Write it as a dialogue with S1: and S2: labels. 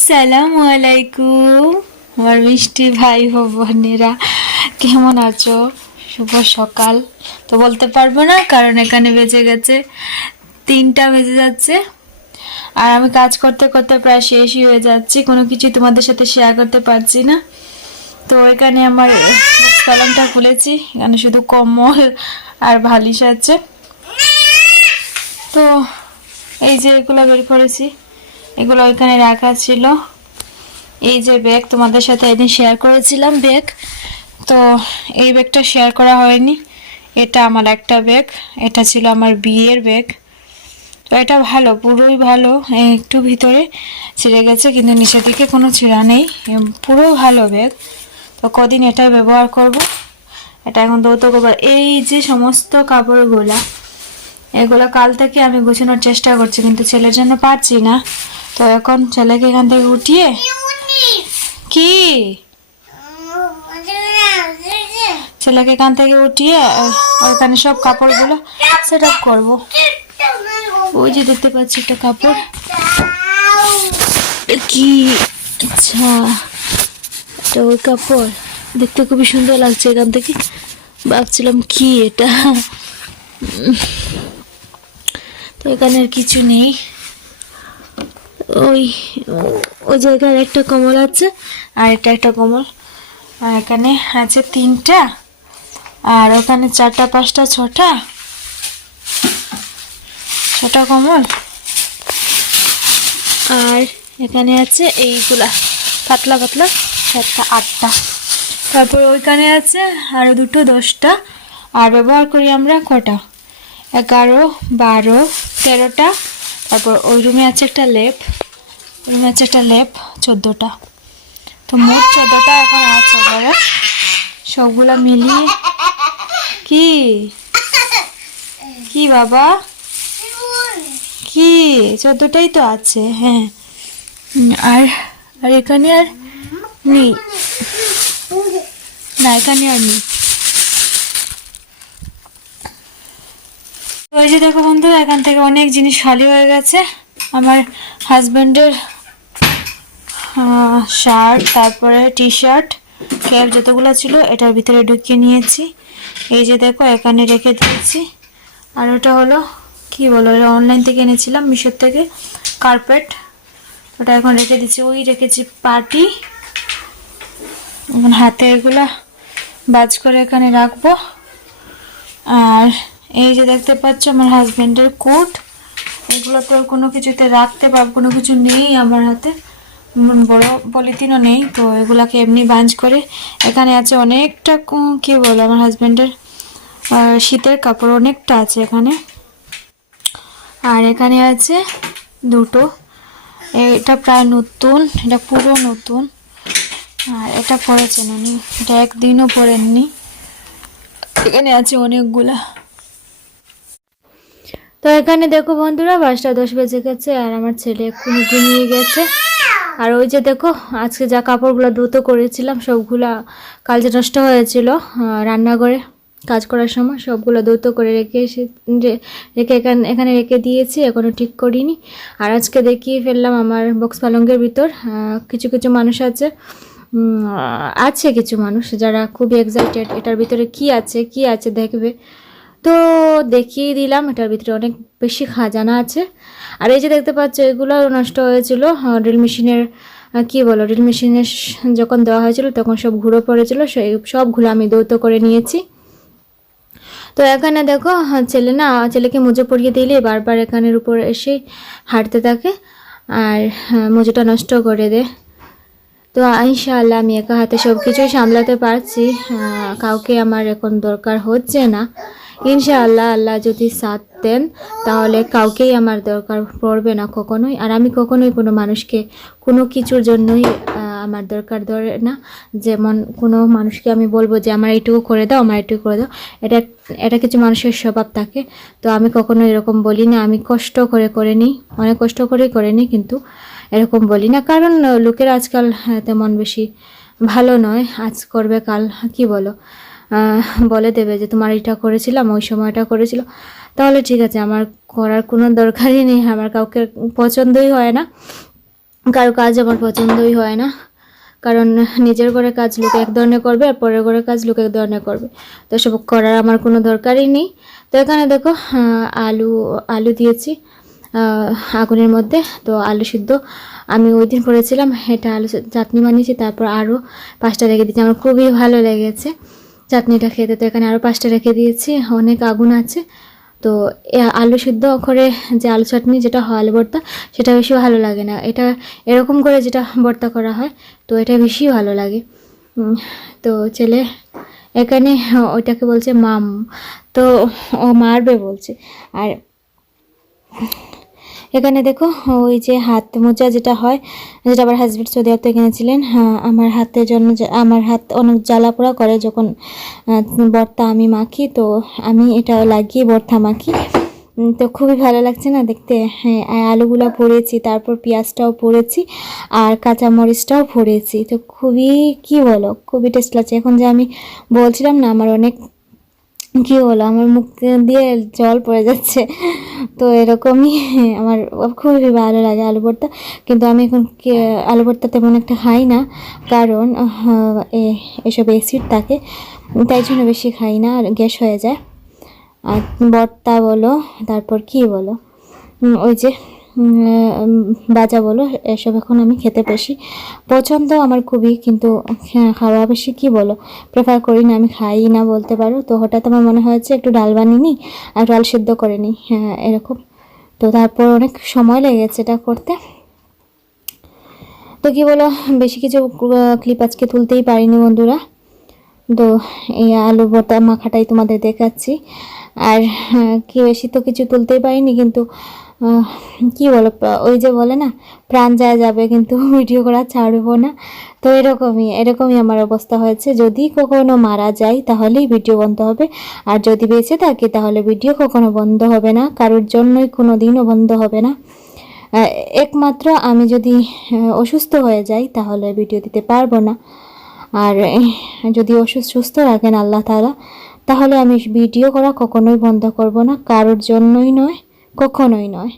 S1: আসসালামু আলাইকুম আমার মিষ্টি ভাই ও বোনেরা। কেমন আছো? শুভ সকাল। তো বলতে পারব না, কারণ এখানে বেজে গেছে তিনটা, বেজে যাচ্ছে। আর আমি কাজ করতে করতে প্রায় শেষই হয়ে যাচ্ছি, কোনো কিছু তোমাদের সাথে শেয়ার করতে পারছি না। তো এখানে আমার কলমটা খুলেছি, এখানে শুধু কম্বল আর ভালিশ আছে। তো এই যে এগুলো বের করেছি। এগুলো ওইখানে রাখা ছিল। এই যে ব্যাগ তোমাদের সাথে একদিন শেয়ার করেছিলাম ব্যাগ তো এই ব্যাগটা শেয়ার করা হয়নি। এটা আমার একটা ব্যাগ এটা ছিল আমার বিয়ের ব্যাগ তো এটা ভালো, পুরোই ভালো। একটু ভিতরে ছিঁড়ে গেছে, কিন্তু নিচের দিকে কোনো ছিঁড়া নেই। পুরো ভালো ব্যাগ তো কদিন এটাই ব্যবহার করব। এটা এখন দৌত গোবর। এই যে সমস্ত কাপড়গুলা, এগুলো কাল থেকে আমি গোছানোর চেষ্টা করছি, কিন্তু ছেলের জন্য পারছি না। তো এখন ছেলেকে এখান থেকে উঠিয়ে কি? ছেলেকে এখান থেকে উঠিয়ে ওইখানে সব কাপড়গুলো সেট আপ করব। ওই যে দেখতে পাচ্ছি একটা কাপড়। কি? আচ্ছা এটা ওই কাপড়। দেখতে খুবই সুন্দর লাগছে এখান থেকে। ভাবছিলাম কি এটা? তো এখানে আর কিছু নেই। ওই ওই জায়গায় একটা কমল আছে, আর এটা একটা কমল। আর এখানে আছে তিনটা, আর ওখানে চারটা, পাঁচটা, ছটা। ছটা কমল। আর এখানে আছে এইগুলা, পাতলা পাতলা সাতটা আটটা। তারপর ওইখানে আছে আরও দুটো, দশটা। আর ব্যবহার করি আমরা কটা? এগারো, বারো, তেরোটা তারপর ওই রুমে আছে একটা লেপ। রুমে আছে একটা লেপ, চোদ্দোটা। তো মোট চোদ্দোটা এখন আছে ঘরে সবগুলো মিলিয়ে কি? কি বাবা? কি? চোদ্দোটাই তো আছে হ্যাঁ। আর আর এখানে আর নেই। না, এখানে আর নেই। ওই যে দেখো বন্ধুরা, এখান থেকে অনেক জিনিস খালি হয়ে গেছে। আমার হাজব্যান্ডের শার্ট তারপরে টি শার্ট ক্যাপ যতগুলো ছিল এটার ভিতরে ঢুকিয়ে নিয়েছি। এই যে দেখো, এখানে রেখে দিয়েছি। আর ওটা হলো, কি বলো, এটা অনলাইন থেকে এনেছিলাম, মিশোর থেকে কার্পেট ওটা এখন রেখে দিচ্ছি ওই রেখেছি পার্টি এখন হাতে এগুলা বাজ করে এখানে রাখব। আর এই যে দেখতে পাচ্ছ আমার হাজবেন্ডের কোট এগুলো তো কোনো কিছুতে রাখতে পারব কোনো কিছু নেই আমার হাতে। বড় পলিথিনও নেই, তো এগুলাকে এমনি বাঞ্চ করে এখানে আছে অনেকটা কি বলো আমার হাজবেন্ডের শীতের কাপড়, অনেকটা আছে এখানে। আর এখানে আছে দুটো, এটা প্রায় নতুন, এটা পুরো নতুন। আর এটা পরেছেন উনি, এটা একদিনও পরেননি। এখানে আছে অনেকগুলা। তো এখানে দেখো বন্ধুরা, পাঁচটা দশ বেজে গেছে আর আমার ছেলে এক্ষুনি ঘুমিয়ে গেছে। আর ওই যে দেখো, আজকে যা কাপড়গুলো দ্রুত করেছিলাম, সবগুলা কাল যে নষ্ট হয়েছিল রান্নাঘরে কাজ করার সময় সবগুলো দ্রুত করে রেখে এসে রেখে এখানে এখানে রেখে দিয়েছি এখনও ঠিক করিনি। আর আজকে দেখিয়ে ফেললাম আমার বক্স পালঙ্গের ভিতর কিছু কিছু মানুষ আছে। আছে কিছু মানুষ যারা খুবই এক্সাইটেড এটার ভিতরে কি আছে কি আছে দেখবে। তো দেখিয়ে দিলাম, এটার ভিতরে অনেক বেশি খাজানা আছে। আর এই যে দেখতে পাচ্ছ, এগুলো নষ্ট হয়েছিল ড্রিল মেশিনের কি বলো, ড্রিল মেশিনের যখন দেওয়া হয়েছিল, তখন সব ঘুরে পড়েছিল সেই সবগুলো আমি দৌত করে নিয়েছি। তো এখানে দেখো ছেলে না, ছেলেকে মুজো পরিয়ে দিলে বারবার এখানের উপর এসে হাঁটতে থাকে, আর মুজোটা নষ্ট করে দেয় তো ইনশাআল্লাহ আমি একা হাতে সব কিছুই সামলাতে পারছি কাউকে আমার এখন দরকার হচ্ছে না। ইনশাআল্লাহ আল্লাহ যদি সাথ দেন তাহলে কাউকেই আমার দরকার পড়বে না কখনোই। আর আমি কখনোই কোনো মানুষকে কোনো কিছুর জন্যই আমার দরকার ধরে না। যেমন কোনো মানুষকে আমি বলব যে আমার এইটুকু করে দাও আমার এইটুকু করে দাও। এটা এটা কিছু মানুষের স্বভাব থাকে। তো আমি কখনো এরকম বলি না। আমি কষ্ট করে করে নিই অনেক কষ্ট করেই করে নিই কিন্তু এরকম বলি না। কারণ লোকের আজকাল হ্যাঁ, তেমন বেশি ভালো নয়। আজ করবে কাল কি বলো? বলে দেবে যে তোমার এটা করেছিলাম ওই সময়টা করেছিল। তাহলে ঠিক আছে, আমার করার কোনো দরকারই নেই, আমার কাউকে পছন্দই হয় না। কারও কাজ আমার পছন্দই হয় না। কারণ নিজের ঘরে কাজ লোক এক ধরনের করবে আর পরের ঘরে কাজ লোক এক ধরনের করবে। তো সব করার আমার কোনো দরকারই নেই। তো এখানে দেখো আলু আলু দিয়েছি আগুনের মধ্যে। তো আলু সিদ্ধ, আমি ওই দিন করেছিলাম, এটা আলু চাটনি বানিয়েছি, তারপর আরও পাঁচটা রেখে দিয়েছি, আমার খুবই ভালো লেগেছে। চাটনিটা খেতে তো এখানে আরও পাঁচটা রেখে দিয়েছি, অনেক আগুন আছে। তো আলু সিদ্ধ করে যে আলু চাটনি যেটা হয়, আলু ভর্তা, সেটা বেশি ভালো লাগে না। এটা এরকম করে যেটা ভর্তা করা হয়, তো এটা বেশি ভালো লাগে। তো ছেলে এখানে ওইটাকে বলছে মাম, তো ও মারবে বলছে। আর এখানে দেখো, ওই যে হাত মোজা যেটা হয়, যেটা আমার হাজব্যান্ড সৌদি আরব কিনেছিলেন হ্যাঁ আমার হাতের জন্য আমার হাত অনেক জ্বালা পোড়া করে যখন বর্তা আমি মাখি, তো আমি এটা লাগিয়ে বর্তা মাখি। তো খুবই ভালো লাগছে না দেখতে হ্যাঁ আলুগুলো ভরেছি, তারপর পেঁয়াজটাও ভরেছি, আর কাঁচা মরিচটাও ভরেছি, তো খুবই, কি বলো, খুবই টেস্ট লাগছে। এখন যে আমি বলছিলাম না, আমার অনেক কি হলো? আমার মুখ দিয়ে জল পড়ে যাচ্ছে। তো এরকমই আমার খুবই ভালো লাগে আলু ভর্তা। কিন্তু আমি এখন আলু ভর্তা তেমন একটা খাই না। কারণ এসব অ্যাসিড থাকে। তাই জন্য বেশি খাই না, আর গ্যাস হয়ে যায়। আর ভর্তা বলো, তারপর কি বলো? ওই যে বাজা বলো এসব এখন আমি খেতে বেশি পছন্দ আমার খুবই কিন্তু খাওয়া বেশি কি বলো? প্রেফার করি না আমি খাই না বলতে পারো। তো হঠাৎ আমার মনে হয়েছে একটু ডাল বানিয়ে নিই আর ডাল সিদ্ধ করে নিই হ্যাঁ এরকম। তো তারপর অনেক সময় লেগেছে এটা করতে। তো কি বলো বেশি কিছু ক্লিপ আজকে তুলতেই পারিনি বন্ধুরা। তো এই আলু ভর্তা মাখাটাই তোমাদের দেখাচ্ছি। আর আহ, কি বেশি তো কিছু তুলতেই পারিনি কিন্তু কি বলো, ওই যে বলে না, প্রাণ যায় যাবে, কিন্তু ভিডিও করা ছাড়বো না। তো এরকমই এরকমই আমার অবস্থা হয়েছে। যদি কখনো মারা যায় তাহলেই ভিডিও বন্ধ হবে। আর যদি বেঁচে থাকি, তাহলে ভিডিও কখনো বন্ধ হবে না। কারোর জন্যই কোনো দিনও বন্ধ হবে না। একমাত্র আমি যদি অসুস্থ হয়ে যাই, তাহলে ভিডিও দিতে পারব না। আর যদি অসুস্থ, সুস্থ রাখেন আল্লাহ তাআলা, তাহলে আমি ভিডিও করা কখনোই বন্ধ করব না। কারোর জন্যই নয় কখনোই নয়